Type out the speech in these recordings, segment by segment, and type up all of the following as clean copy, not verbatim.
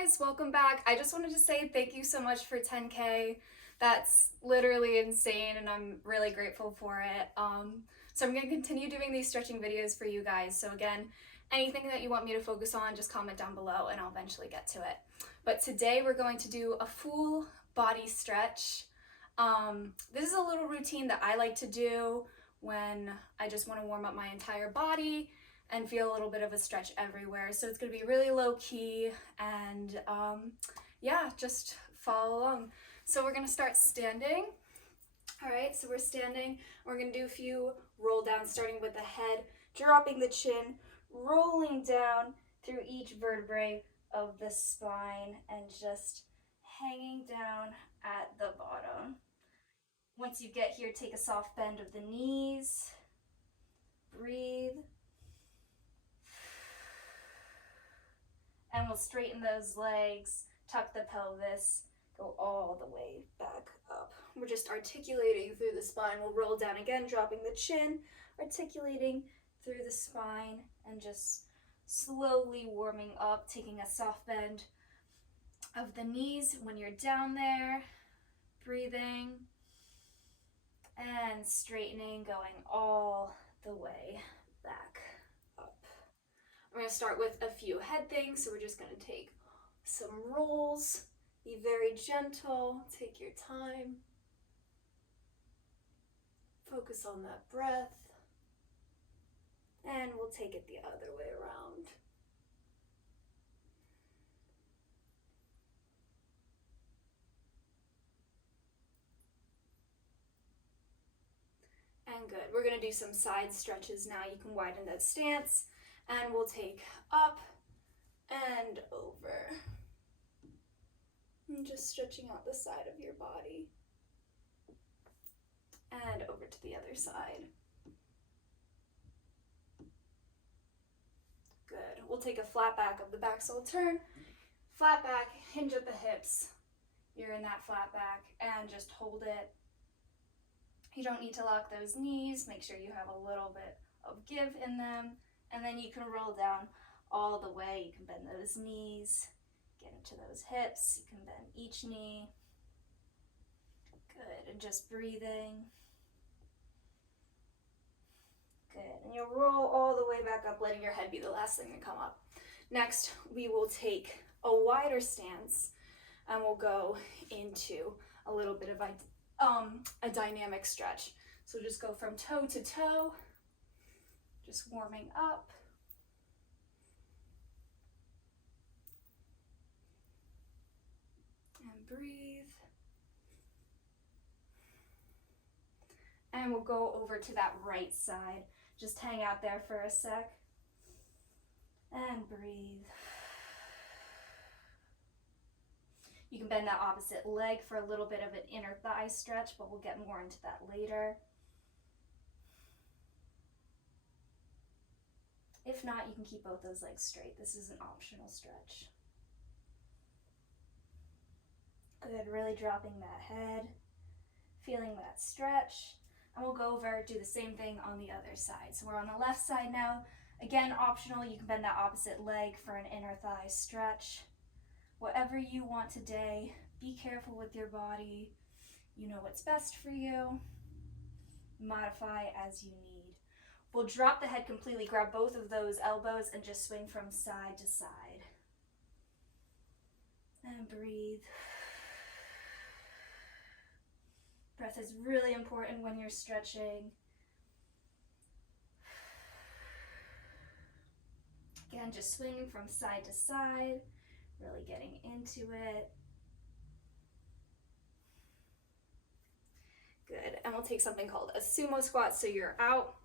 guys, welcome back. I just wanted to say thank you so much for 10K. That's literally insane and I'm really grateful for it. So I'm going to continue doing these stretching videos for you guys. So again, anything that you want me to focus on, just comment down below and I'll eventually get to it. But today we're going to do a full body stretch. This is a little routine that I like to do when I just want to warm up my entire body and feel a little bit of a stretch everywhere. So it's gonna be really low key and yeah, just follow along. So we're gonna start standing. All right, so we're standing. We're gonna do a few roll downs, starting with the head, dropping the chin, rolling down through each vertebrae of the spine and just hanging down at the bottom. Once you get here, take a soft bend of the knees, breathe, and we'll straighten those legs, tuck the pelvis, go all the way back up. We're just articulating through the spine. We'll roll down again, dropping the chin, articulating through the spine, and just slowly warming up, taking a soft bend of the knees when you're down there, breathing, and straightening, going all the way back up. We're gonna start with a few head things, so we're just gonna take some rolls, be very gentle, take your time, focus on that breath, and we'll take it the other way around. And good. We're gonna do some side stretches now. You can widen that stance, and we'll take up and over. And just stretching out the side of your body. And over to the other side. Good. We'll take a flat back of the back sole turn, flat back, hinge at the hips. You're in that flat back and just hold it. You don't need to lock those knees. Make sure you have a little bit of give in them. And then you can roll down all the way. You can bend those knees, get into those hips. You can bend each knee. Good. And just breathing. Good. And you'll roll all the way back up, letting your head be the last thing to come up. Next, we will take a wider stance and we'll go into a little bit of a dynamic stretch. So just go from toe to toe, just warming up. And breathe. And we'll go over to that right side. Just hang out there for a sec. And breathe. You can bend that opposite leg for a little bit of an inner thigh stretch, but we'll get more into that later. If not, you can keep both those legs straight. This is an optional stretch. Good, really dropping that head, feeling that stretch. And we'll go over, do the same thing on the other side. So we're on the left side now. Again, optional, you can bend that opposite leg for an inner thigh stretch. Whatever you want today, be careful with your body. You know what's best for you. Modify as you need. We'll drop the head completely, grab both of those elbows and just swing from side to side. And breathe. Breath is really important when you're stretching. Again, just swinging from side to side, really getting into it. Good, and we'll take something called a sumo squat, so you're out.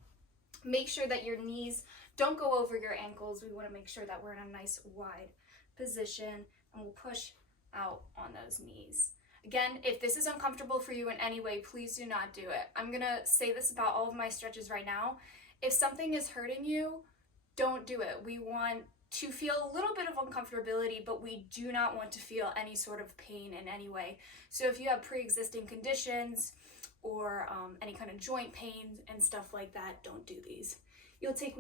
Make sure that your knees don't go over your ankles. We want to make sure that we're in a nice wide position, and we'll push out on those knees. Again, if this is uncomfortable for you in any way, please do not do it. I'm gonna say this about all of my stretches right now. If something is hurting you, don't do it. We want to feel a little bit of uncomfortability, but we do not want to feel any sort of pain in any way. So if you have pre-existing conditions or any kind of joint pain and stuff like that, don't do these. You'll take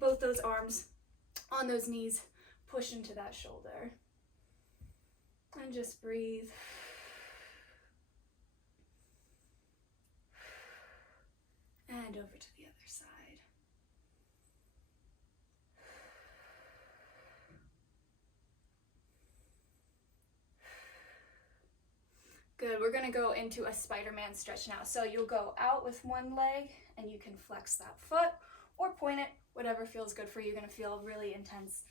both those arms on those knees, push into that shoulder. And just breathe. And over to the other side. Good, we're gonna go into a Spider-Man stretch now. So you'll go out with one leg and you can flex that foot or point it, whatever feels good for you. You're gonna feel really intense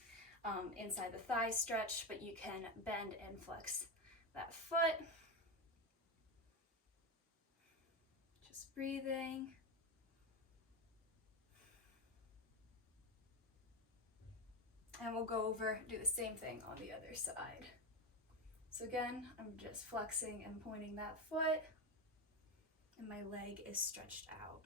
inside the thigh stretch, but you can bend and flex that foot. Just breathing. And we'll go over, do the same thing on the other side. So again, I'm just flexing and pointing that foot, and my leg is stretched out.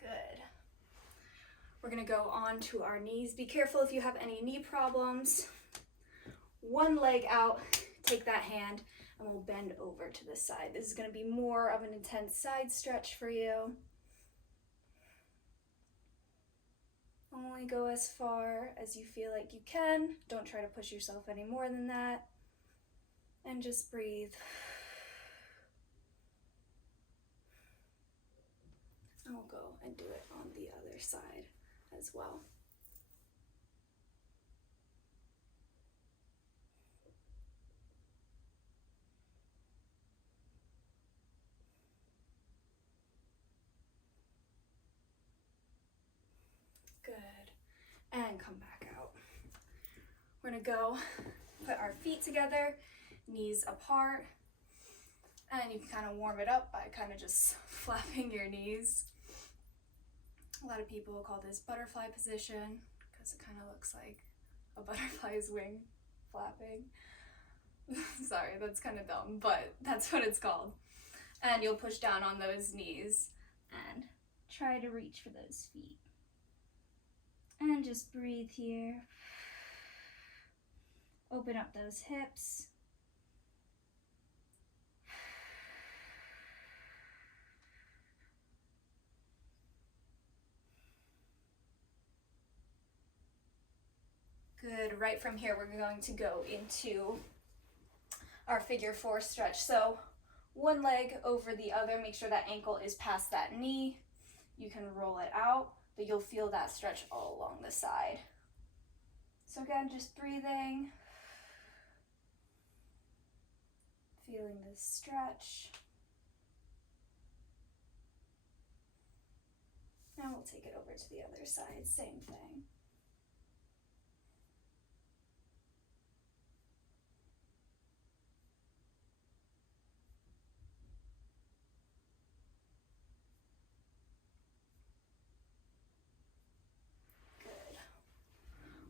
Good. We're gonna go on to our knees. Be careful if you have any knee problems. One leg out, take that hand, and we'll bend over to the side. This is gonna be more of an intense side stretch for you. Only go as far as you feel like you can. Don't try to push yourself any more than that. And just breathe. And we'll go and do it on the other side as well. Good. And come back out. We're gonna go put our feet together, knees apart, and you can kind of warm it up by kind of just flapping your knees. A lot of people call this butterfly position because it kind of looks like a butterfly's wing flapping. Sorry, that's kind of dumb, but that's what it's called. And you'll push down on those knees and try to reach for those feet. And just breathe here. Open up those hips. Good, right from here we're going to go into our figure 4 stretch. So one leg over the other, make sure that ankle is past that knee. You can roll it out, but you'll feel that stretch all along the side. So again, just breathing, feeling this stretch. Now we'll take it over to the other side, same thing.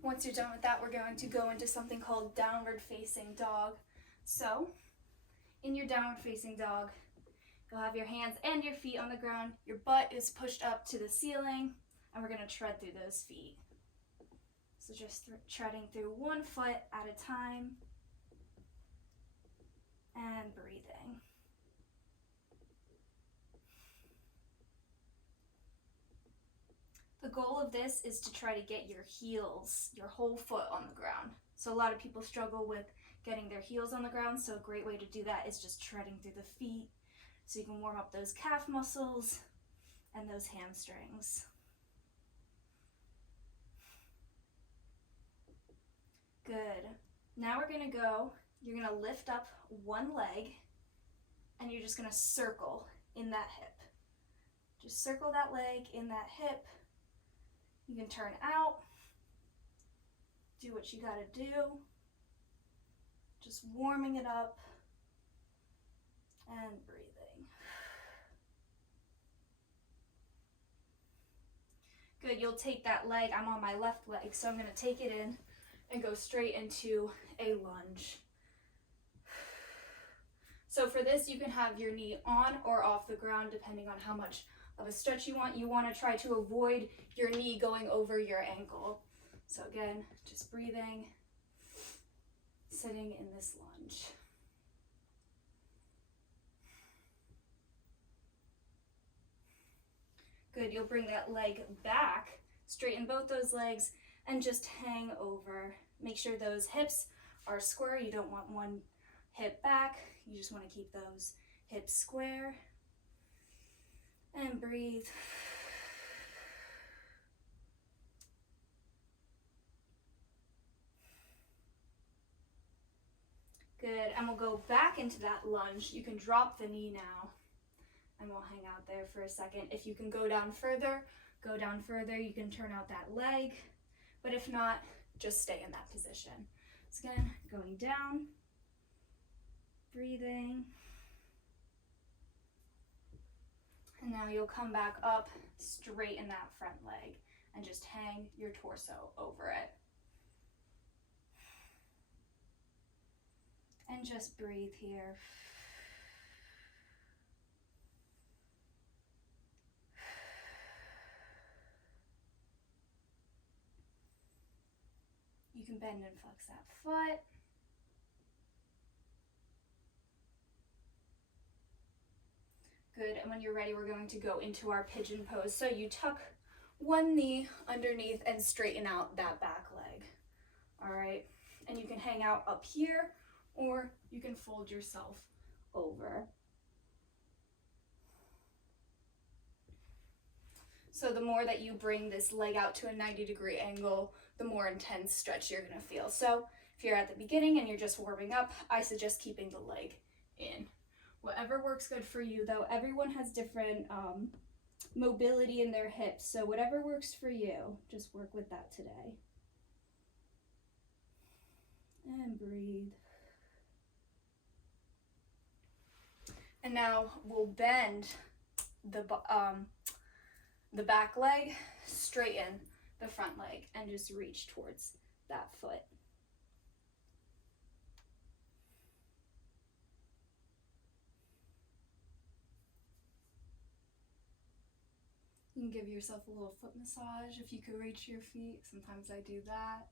Once you're done with that, we're going to go into something called downward facing dog. So, in your downward facing dog, you'll have your hands and your feet on the ground. Your butt is pushed up to the ceiling, and we're going to tread through those feet. So just treading through one foot at a time, and breathing. The goal of this is to try to get your heels, your whole foot on the ground. So a lot of people struggle with getting their heels on the ground, so a great way to do that is just treading through the feet so you can warm up those calf muscles and those hamstrings. Good. Now we're gonna go, you're gonna lift up one leg and you're just gonna circle in that hip. Just circle that leg in that hip. You can turn out, do what you gotta do, just warming it up and breathing. Good, you'll take that leg, I'm on my left leg, so I'm gonna take it in and go straight into a lunge. So for this, you can have your knee on or off the ground depending on how much of a stretch you want. You want to try to avoid your knee going over your ankle. So again, just breathing, sitting in this lunge. Good, you'll bring that leg back, straighten both those legs, and just hang over. Make sure those hips are square. You don't want one hip back. You just want to keep those hips square. And breathe. Good, and we'll go back into that lunge. You can drop the knee now, and we'll hang out there for a second. If you can go down further, go down further. You can turn out that leg, but if not, just stay in that position. So again, going down, breathing, and now you'll come back up, straighten that front leg, and just hang your torso over it. And just breathe here. You can bend and flex that foot. Good, and when you're ready, we're going to go into our pigeon pose. So you tuck one knee underneath and straighten out that back leg. All right, and you can hang out up here, or you can fold yourself over. So the more that you bring this leg out to a 90-degree angle, the more intense stretch you're gonna feel. So if you're at the beginning and you're just warming up, I suggest keeping the leg in. Whatever works good for you, though, everyone has different mobility in their hips, so whatever works for you, just work with that today. And breathe. And now we'll bend the back leg, straighten the front leg, and just reach towards that foot. You can give yourself a little foot massage if you can reach your feet. Sometimes I do that.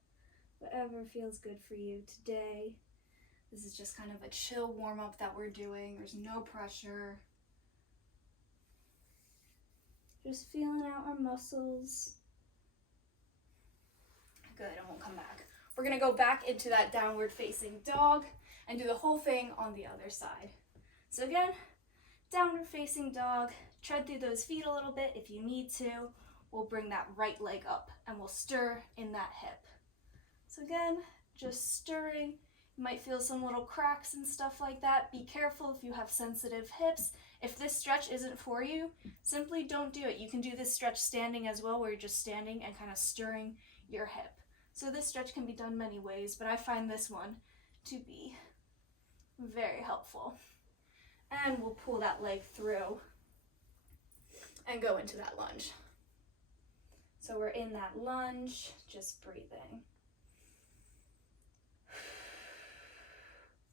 Whatever feels good for you today. This is just kind of a chill warm-up that we're doing. There's no pressure. Just feeling out our muscles. Good, and we'll come back. We're gonna go back into that downward facing dog and do the whole thing on the other side. So again, downward facing dog, tread through those feet a little bit if you need to. We'll bring that right leg up and we'll stir in that hip. So again, just stirring. You might feel some little cracks and stuff like that. Be careful if you have sensitive hips. If this stretch isn't for you, simply don't do it. You can do this stretch standing as well, where you're just standing and kind of stirring your hip. So this stretch can be done many ways, but I find this one to be very helpful. And we'll pull that leg through and go into that lunge. So we're in that lunge, just breathing.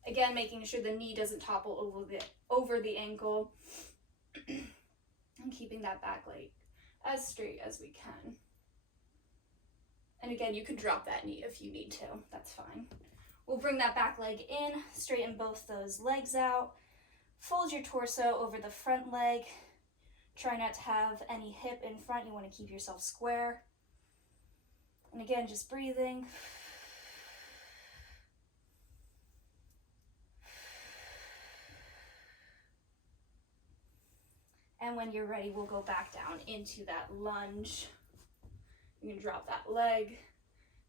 Again, making sure the knee doesn't topple over the ankle and keeping that back leg as straight as we can. And again, you can drop that knee if you need to, that's fine. We'll bring that back leg in, straighten both those legs out, fold your torso over the front leg. Try not to have any hip in front, you want to keep yourself square. And again, just breathing. And when you're ready, we'll go back down into that lunge. You can drop that leg,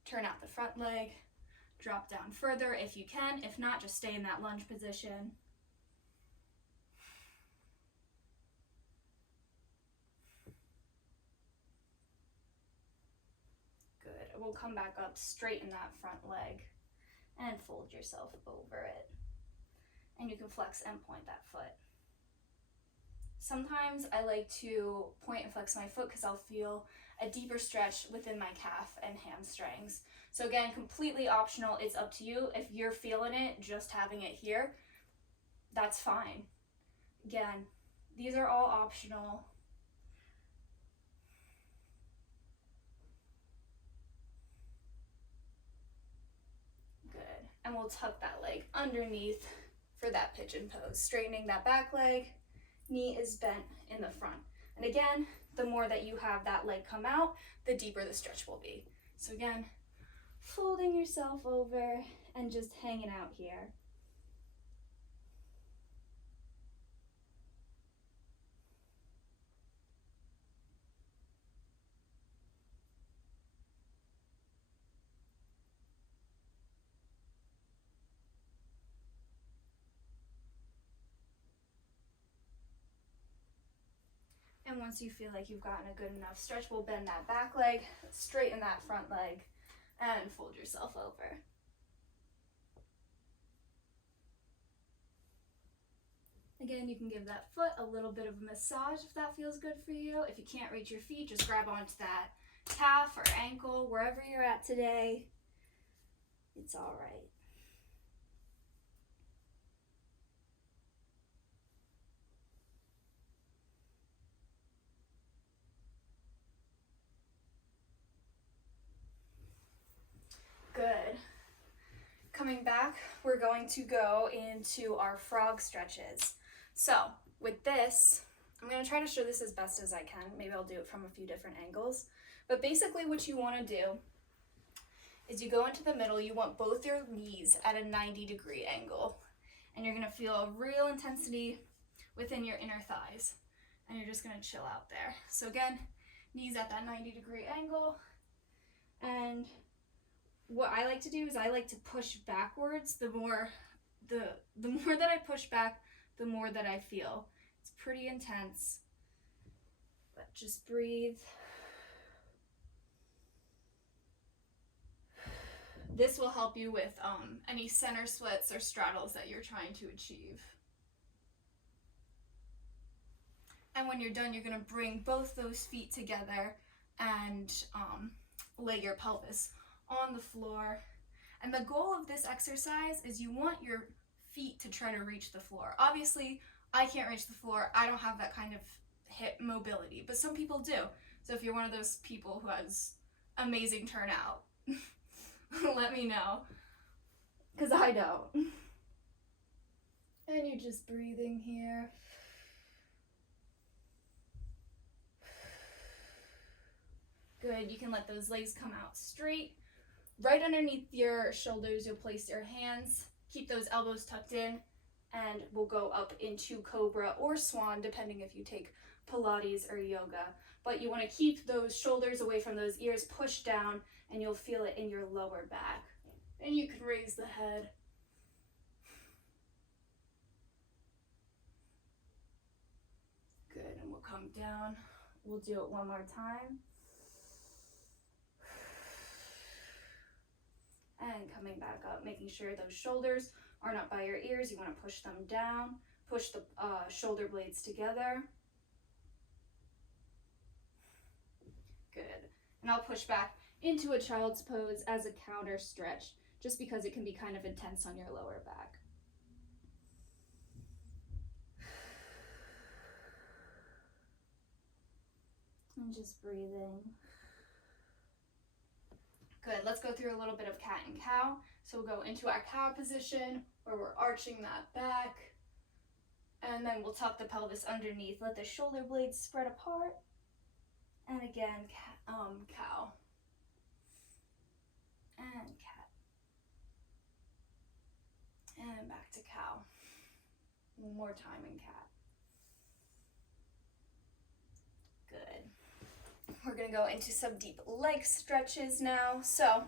turn out the front leg, drop down further if you can. If not, just stay in that lunge position. Good. We'll come back up, straighten that front leg, and fold yourself over it. And you can flex and point that foot. Sometimes I like to point and flex my foot because I'll feel a deeper stretch within my calf and hamstrings. So again, completely optional, it's up to you. If you're feeling it, just having it here, that's fine. Again, these are all optional. Good, and we'll tuck that leg underneath for that pigeon pose, straightening that back leg. Knee is bent in the front. And again, the more that you have that leg come out, the deeper the stretch will be. So again, folding yourself over and just hanging out here. And once you feel like you've gotten a good enough stretch, we'll bend that back leg, straighten that front leg, and fold yourself over. Again, you can give that foot a little bit of a massage if that feels good for you. If you can't reach your feet, just grab onto that calf or ankle, wherever you're at today. It's all right. Good. Coming back, we're going to go into our frog stretches. So with this, I'm going to try to show this as best as I can. Maybe I'll do it from a few different angles. But basically what you want to do is you go into the middle, you want both your knees at a 90-degree angle. And you're going to feel a real intensity within your inner thighs. And you're just going to chill out there. So again, knees at that 90-degree angle. And what I like to do is I like to push backwards. The more that I push back, the more that I feel. It's pretty intense, but just breathe. This will help you with any center splits or straddles that you're trying to achieve. And when you're done, you're going to bring both those feet together and lay your pelvis on the floor. And the goal of this exercise is you want your feet to try to reach the floor. Obviously, I can't reach the floor. I don't have that kind of hip mobility, but some people do. So if you're one of those people who has amazing turnout, let me know, because I don't. And you're just breathing here. Good, you can let those legs come out straight. Right underneath your shoulders, you'll place your hands. Keep those elbows tucked in, and we'll go up into Cobra or Swan, depending if you take Pilates or yoga. But you want to keep those shoulders away from those ears, push down, and you'll feel it in your lower back. And you can raise the head. Good, and we'll come down. We'll do it one more time. And coming back up, making sure those shoulders aren't up by your ears. You want to push them down, push the shoulder blades together. Good. And I'll push back into a child's pose as a counter stretch, just because it can be kind of intense on your lower back. And just breathing. Good, let's go through a little bit of cat and cow. So we'll go into our cow position where we're arching that back. And then we'll tuck the pelvis underneath. Let the shoulder blades spread apart. And again, cow. And cat. And back to cow. One more time in cat. Good. We're going to go into some deep leg stretches now. So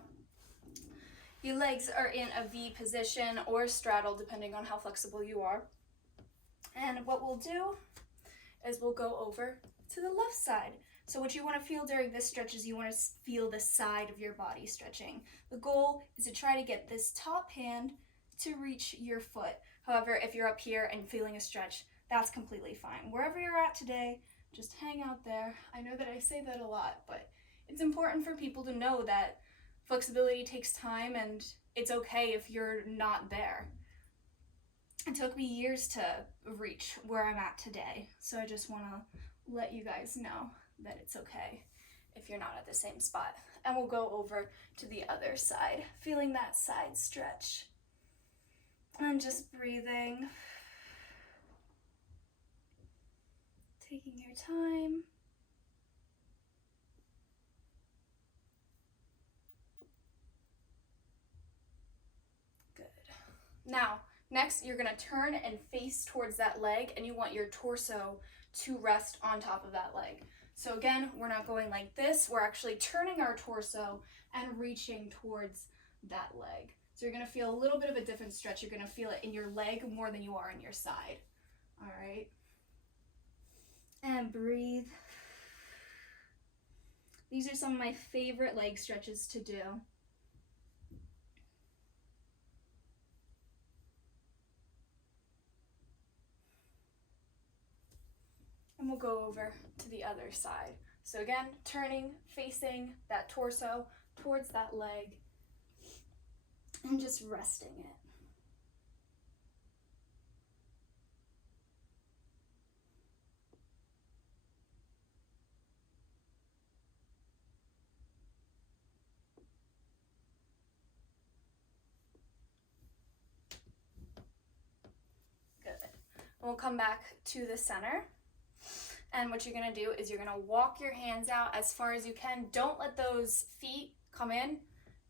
your legs are in a V position or straddle, depending on how flexible you are. And what we'll do is we'll go over to the left side. So what you want to feel during this stretch is you want to feel the side of your body stretching. The goal is to try to get this top hand to reach your foot. However, if you're up here and feeling a stretch, that's completely fine. Wherever you're at today, just hang out there. I know that I say that a lot, but it's important for people to know that flexibility takes time and it's okay if you're not there. It took me years to reach where I'm at today, so I just want to let you guys know that it's okay if you're not at the same spot. And we'll go over to the other side, feeling that side stretch. And just breathing. Taking your time. Now, next you're gonna turn and face towards that leg, and you want your torso to rest on top of that leg. So again, we're not going like this, we're actually turning our torso and reaching towards that leg. So you're gonna feel a little bit of a different stretch. You're gonna feel it in your leg more than you are in your side. All right. And breathe. These are some of my favorite leg stretches to do. And we'll go over to the other side. So again, turning, facing that torso towards that leg, and just resting it. Good. We'll come back to the center. And what you're gonna do is you're gonna walk your hands out as far as you can. Don't let those feet come in.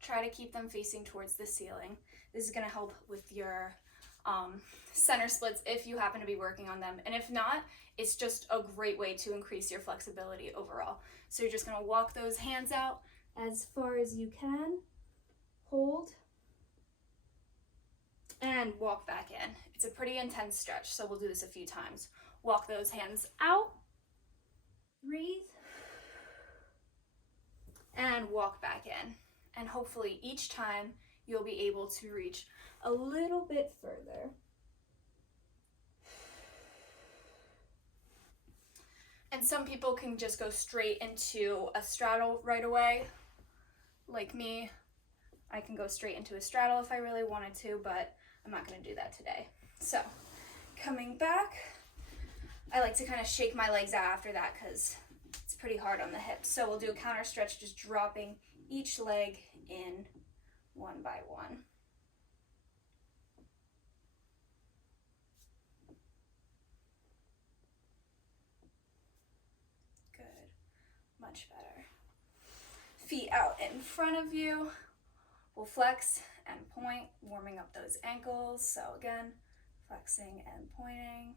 Try to keep them facing towards the ceiling. This is gonna help with your center splits if you happen to be working on them. And if not, it's just a great way to increase your flexibility overall. So you're just gonna walk those hands out as far as you can. Hold. And walk back in. It's a pretty intense stretch, so we'll do this a few times. Walk those hands out. Breathe. And walk back in. And hopefully each time you'll be able to reach a little bit further. And some people can just go straight into a straddle right away. Like me, I can go straight into a straddle if I really wanted to, but I'm not going to do that today. So, coming back, I like to kind of shake my legs out after that because it's pretty hard on the hips. So we'll do a counter stretch, just dropping each leg in one by one. Good, much better. Feet out in front of you. We'll flex and point, warming up those ankles. So again, flexing and pointing.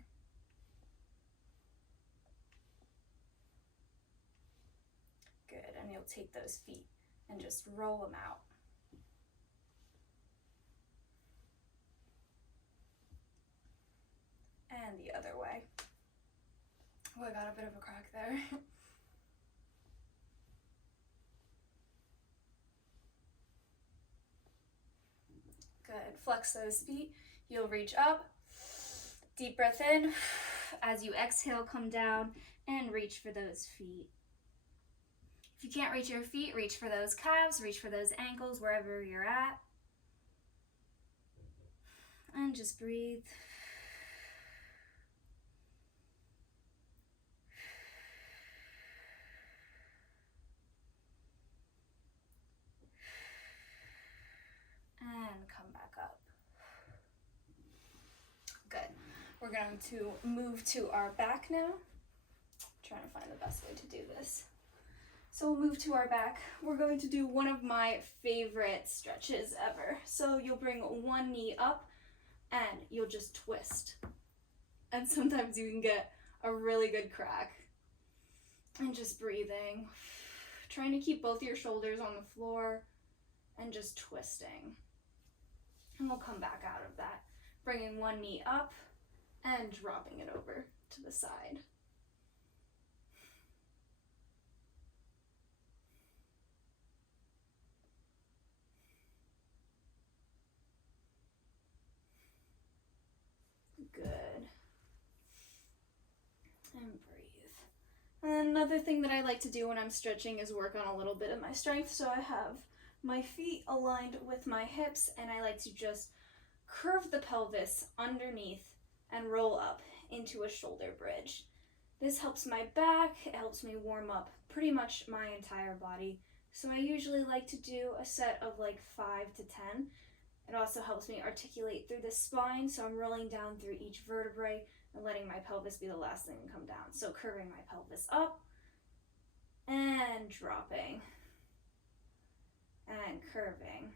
Good, and you'll take those feet and just roll them out. And the other way. Oh, I got a bit of a crack there. Good, flex those feet. You'll reach up, deep breath in. As you exhale, come down and reach for those feet. If you can't reach your feet, reach for those calves, reach for those ankles, wherever you're at. And just breathe. And come back up. Good. We're going to move to our back now. Trying to find the best way to do this. So we'll move to our back. We're going to do one of my favorite stretches ever. So you'll bring one knee up and you'll just twist. And sometimes you can get a really good crack. And just breathing. Trying to keep both your shoulders on the floor and just twisting. And we'll come back out of that. Bringing one knee up and dropping it over to the side. Good. And breathe. And another thing that I like to do when I'm stretching is work on a little bit of my strength. So I have my feet aligned with my hips, and I like to just curve the pelvis underneath and roll up into a shoulder bridge. This helps my back, it helps me warm up pretty much my entire body. So I usually like to do a set of like 5 to 10. It also helps me articulate through the spine, so I'm rolling down through each vertebrae and letting my pelvis be the last thing to come down. So curving my pelvis up and dropping and curving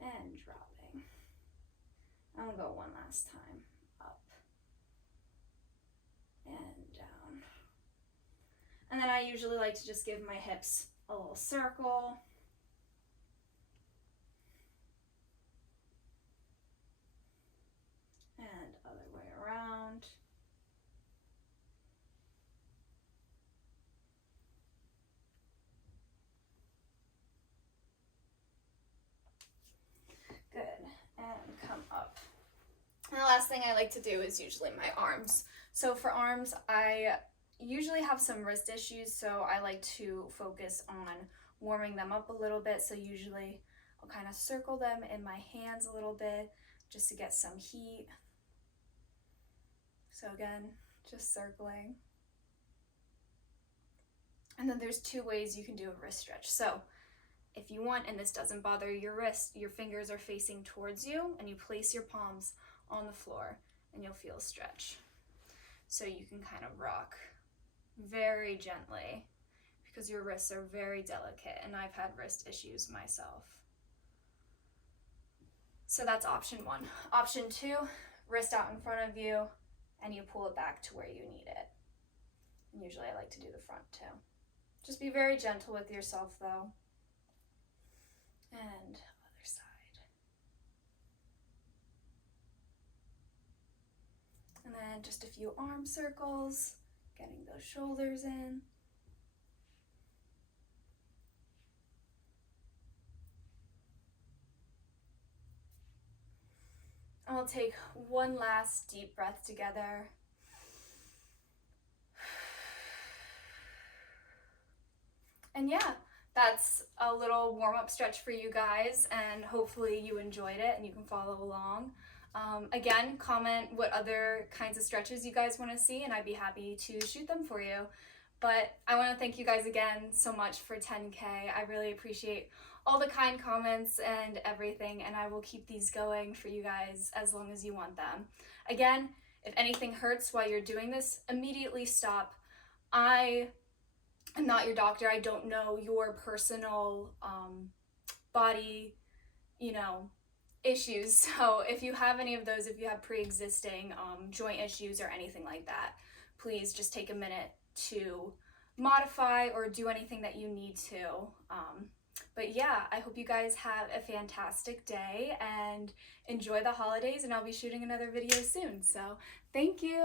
and dropping. I'm gonna go one last time. Up and down. And then I usually like to just give my hips a little circle. And other way around. Good. And come up. And the last thing I like to do is usually my arms. So for arms, I usually have some wrist issues, so I like to focus on warming them up a little bit. So usually I'll kind of circle them in my hands a little bit just to get some heat. So again, just circling. And then there's 2 ways you can do a wrist stretch. So if you want, and this doesn't bother your wrist, your fingers are facing towards you, and you place your palms on the floor and you'll feel a stretch. So you can kind of rock very gently because your wrists are very delicate, and I've had wrist issues myself. So that's option 1. Option 2, wrist out in front of you and you pull it back to where you need it. And usually I like to do the front too. Just be very gentle with yourself though. And other side. And then just a few arm circles, getting those shoulders in. And we'll take one last deep breath together. And yeah, that's a little warm-up stretch for you guys, and hopefully you enjoyed it and you can follow along. Again, comment what other kinds of stretches you guys want to see, and I'd be happy to shoot them for you. But I want to thank you guys again so much for 10K. I really appreciate all the kind comments and everything, and I will keep these going for you guys as long as you want them. Again, if anything hurts while you're doing this, immediately stop. I'm not your doctor. I don't know your personal body, issues. So if you have any of those, if you have pre-existing joint issues or anything like that, please just take a minute to modify or do anything that you need to. But yeah, I hope you guys have a fantastic day and enjoy the holidays, and I'll be shooting another video soon. So thank you.